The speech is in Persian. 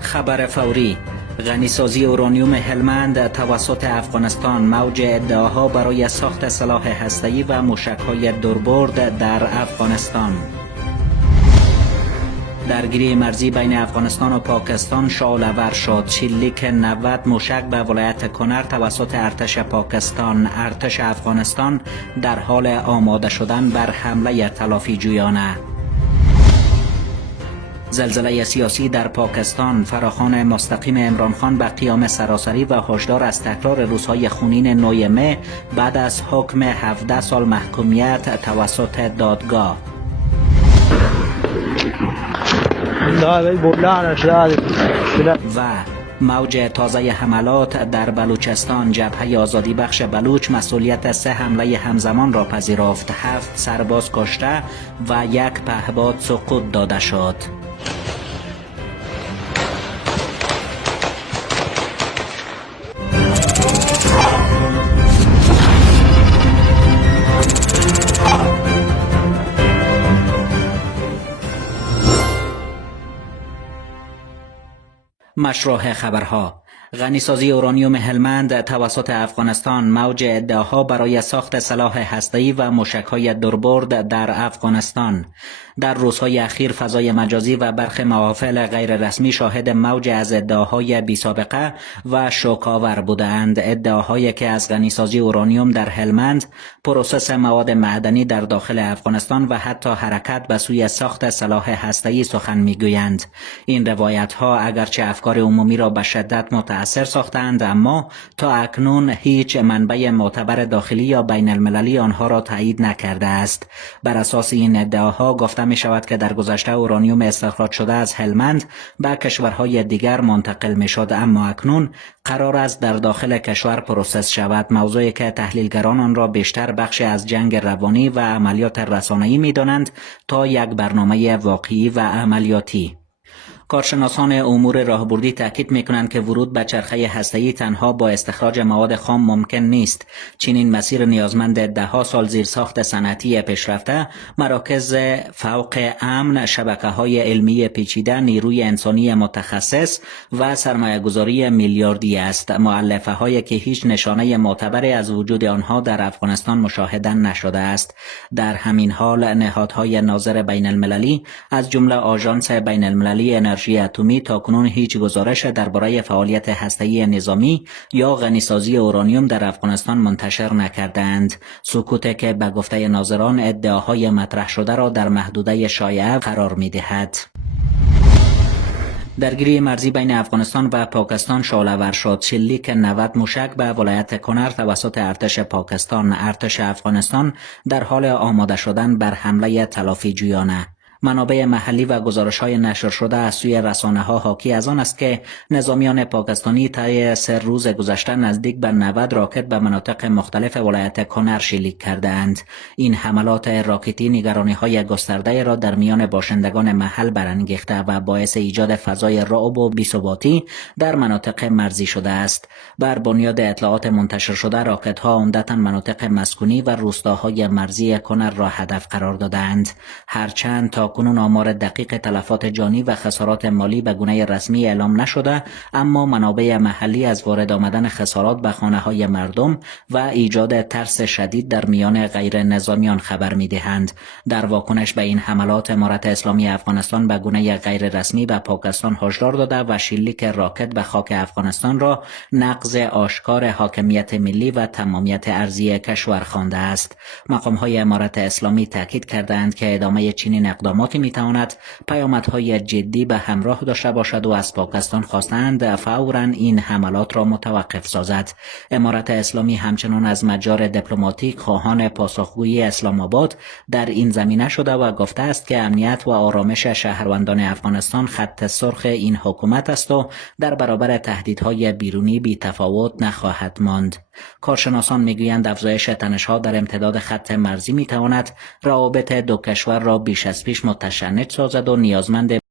خبر فوری: غنیسازی اورانیوم هلمند توسط افغانستان، موج ادعاها برای ساخت سلاح هسته‌ای و موشک‌های دوربرد در افغانستان. درگیری مرزی بین افغانستان و پاکستان شعله‌ور شد. شلیک 90 موشک به ولایت کنر توسط ارتش پاکستان. ارتش افغانستان در حال آماده شدن بر حمله تلافی جویانه. زلزله سیاسی در پاکستان، فراخوان مستقیم عمران خان به قیام سراسری و هشدار از تکرار روزهای خونین 9 مه بعد از حکم 17 سال محکومیت توسط دادگاه. و موج تازه حملات در بلوچستان، جبهه آزادی بخش بلوچ مسئولیت 3 حمله همزمان را پذیرفت. 7 سرباز کشته و 1 پهپاد سقوط داده شد. مشروع خبرها: غنیسازی اورانیوم هلمند توسط افغانستان، موج ادعاها برای ساخت سلاح هسته‌ای و موشک‌های دوربرد در افغانستان. در روزهای اخیر فضای مجازی و برخی محافل غیررسمی شاهد موج از ادعاهای بی‌سابقه و شوک‌آور بودند. ادعاهایی که از غنیسازی اورانیوم در هلمند، پروسس مواد معدنی در داخل افغانستان و حتی حرکت به سوی ساخت سلاح هسته‌ای سخن می‌گویند. این روایت‌ها اگرچه افکار عمومی را به شدت متأثر ساختند، اما تا اکنون هیچ منبع معتبر داخلی یا بین المللی آنها را تایید نکرده است. بر اساس این ادعاها گفته می شود که در گذشته اورانیوم استخراج شده از هلمند به کشورهای دیگر منتقل می شد، اما اکنون قرار است در داخل کشور پروسس شود، موضوعی که تحلیلگران آن را بیشتر بخشی از جنگ روانی و عملیات رسانه‌ای می دانند تا یک برنامه واقعی و عملیاتی. کارشناسان امور راهبردی تاکید می‌کنند که ورود به چرخه هسته‌ای تنها با استخراج مواد خام ممکن نیست. چنین مسیر نیازمند 10 سال زیرساخت صنعتی پیشرفته، مراکز فوق امن، شبکه‌های علمی پیچیده، نیروی انسانی متخصص و سرمایه‌گذاری میلیاردی است. مؤلفه‌هایی که هیچ نشانه معتبری از وجود آنها در افغانستان مشاهده نشده است. در همین حال نهادهای ناظر بین المللی از جمله آژانس بین المللی انرژی اتمی تاکنون هیچ گزارش درباره فعالیت هسته‌ای نظامی یا غنیسازی اورانیوم در افغانستان منتشر نکردند. سکوتی که به گفته ناظران ادعاهای مطرح شده را در محدوده شایعه قرار می‌دهد. درگیری مرزی بین افغانستان و پاکستان شعله‌ور شد. شلیک 90 موشک به ولایت کنر توسط ارتش پاکستان. ارتش افغانستان در حال آماده شدن بر حمله تلافی جویانه. منابع محلی و گزارش‌های نشر شده از سوی رسانه‌ها حاکی از آن است که نظامیان پاکستانی طی 3 روز گذشته نزدیک به 90 راکت به مناطق مختلف ولایت کنر شلیک کردند. این حملات راکتی نگرانی‌های گسترده را در میان باشندگان محل برانگیخته و باعث ایجاد فضای رعب و بی‌ثباتی در مناطق مرزی شده است. بر بنیاد اطلاعات منتشر شده، راکت‌ها عمدتاً مناطق مسکونی و روستاهای مرزی کنر را هدف قرار دادند. هرچند تا کنون آمار دقیق تلفات جانی و خسارات مالی به گونه رسمی اعلام نشده، اما منابع محلی از وارد آمدن خسارات به خانه‌های مردم و ایجاد ترس شدید در میان غیر نظامیان خبر می‌دهند. در واکنش به این حملات، امارت اسلامی افغانستان به گونه غیر رسمی به پاکستان هشدار داده و شلیک راکت به خاک افغانستان را نقض آشکار حاکمیت ملی و تمامیت ارضی کشور خوانده است. مقام‌های امارت اسلامی تاکید کردند که ادامه چنین اقدامات میتواند پیامدهای جدی به همراه داشته باشد و از پاکستان خواستند فوراً این حملات را متوقف سازد. امارت اسلامی همچنان از مجار دیپلماتیک خواهان پاسخگویی اسلام آباد در این زمینه شده و گفته است که امنیت و آرامش شهروندان افغانستان خط سرخ این حکومت است و در برابر تهدیدهای بیرونی بی تفاوت نخواهد ماند. کارشناسان میگویند افزایش تنش‌ها در امتداد خط مرزی میتواند روابط دو کشور را بیش از پیش متشنج سازد و نیازمند